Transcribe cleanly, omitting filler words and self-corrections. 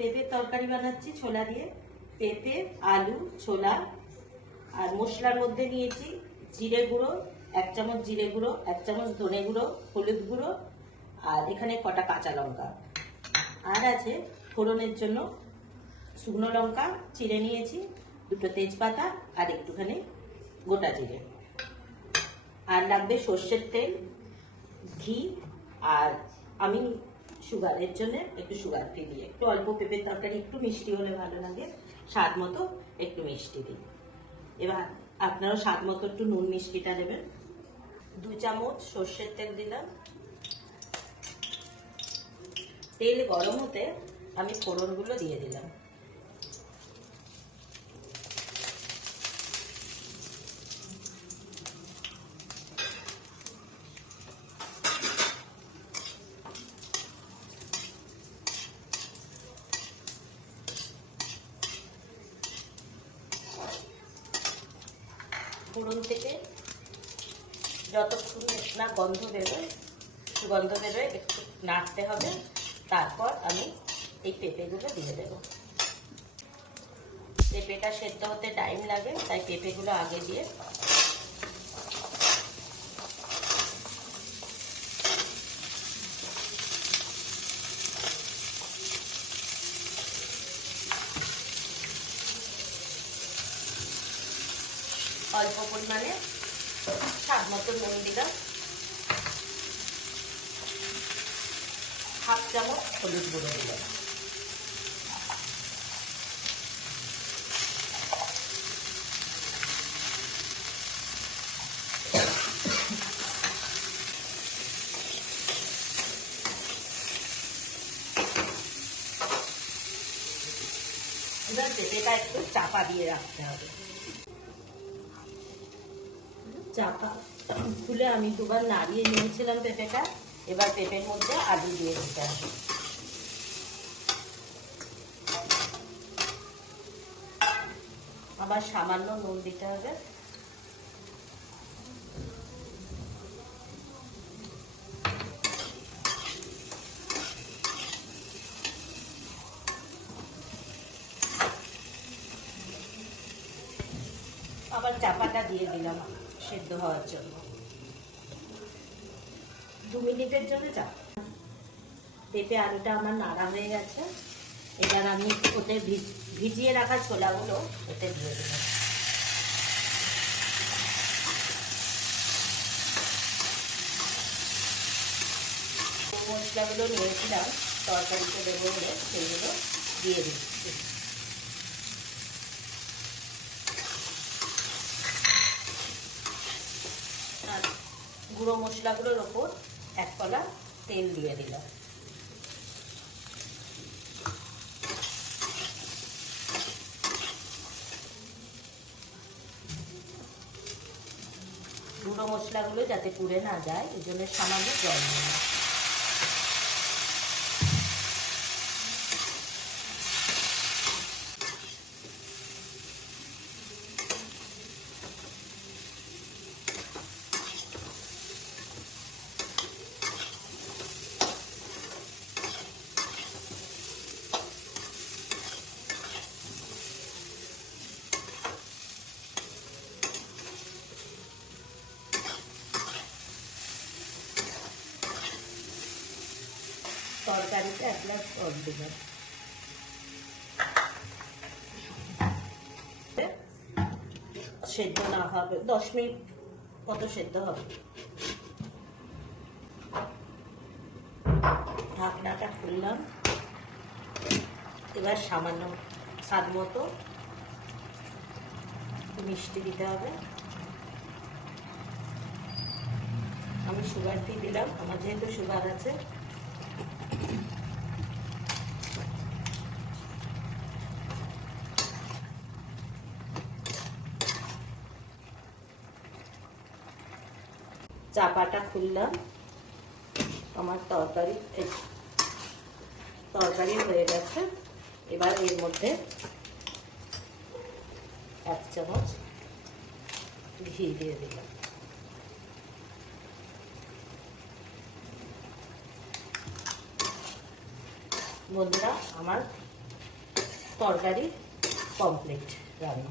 পেঁপে তরকারি বানাচ্ছি ছোলা দিয়ে। পেঁপে, আলু, ছোলা আর মশলার মধ্যে নিয়েছি জিরে গুঁড়ো 1 চামচ, জিরে গুঁড়ো 1 চামচ, ধনে গুঁড়ো, হলুদ গুঁড়ো আর এখানে কটা কাঁচা লঙ্কা। আর আছে ফোড়নের জন্য শুকনো লঙ্কা চিড়ে নিয়েছি, 2টো তেজপাতা আর একটুখানি গোটা জিরে। আর লাগবে সর্ষের তেল, ঘি আর আমি সুগারের জন্য একটু সুগার ফ্রি দিয়ে একটু অল্প পেঁপের তরকারি একটু মিষ্টি হলে ভালো লাগে, স্বাদ মতো একটু মিষ্টি দিই। এবার আপনারাও স্বাদ মতো একটু নুন মিষ্টিটা দেবেন। 2 চামচ সর্ষের তেল দিলাম। তেল গরম হতে আমি ফোড়নগুলো দিয়ে দিলাম। ফোড়ন থেকে যতক্ষণ না গন্ধ বেরোয় একটু নাড়তে হবে। তারপর আমি এই পেঁপেগুলো দিয়ে দেব। পেঁপেটা সেদ্ধ হতে টাইম লাগে, তাই পেঁপেগুলো আগে দিয়ে অল্প পরিমাণে স্বাদ মতো নুন দিলাম, 1/2 চামচ হলুদ গুঁড়ো দিলাম। এবার পেঁপেটা একটু চাপা দিয়ে রাখতে হবে। চাপা খুলে আমি দুবার নাড়িয়ে নিয়েছিলাম পেঁপেটা। এবার পেঁপের মধ্যে আলু দিয়ে দিতে হবে। আবার সামান্য নুন দিতে হবে। আবার চাপাটা দিয়ে দিলাম সেদ্ধ হওয়ার জন্য। 2 মিনিটের জন্য চাপ। পেঁপে আলুটা আমার নাড়া হয়ে গেছে। এবার আমি ওতে ভিজিয়ে রাখা ছোলাগুলো ওতে দিয়ে দিলাম। মশলাগুলো নিয়েছিলাম তরকারিতে দেবো বলে সেগুলো দিয়ে দিচ্ছি। আর গুঁড়ো মশলাগুলোর ওপর 1 কলা তেল দিয়ে দিলাম। গুঁড়ো মশলাগুলো যাতে পুড়ে না যায় এই জন্য সামান্য জল দিলাম। তরকারিতে 1 গ্লাস জল দিলাম। সেদ্ধ না হবে, 10 মিনিট মতো সেদ্ধ হবে। ঢাকনাটা খুললাম। এবার সামান্য স্বাদ মতো মিষ্টি দিতে হবে। আমি সুগার ফ্রি দিলাম, আমার যেহেতু সুগার আছে। চাপাটা খুললাম। আমার তরকারি হয়ে গেছে। এবার এর মধ্যে 1 চামচ ঘি দিয়ে দিলাম। বন্ধুরা, আমার তরকারি কমপ্লিট রান্না।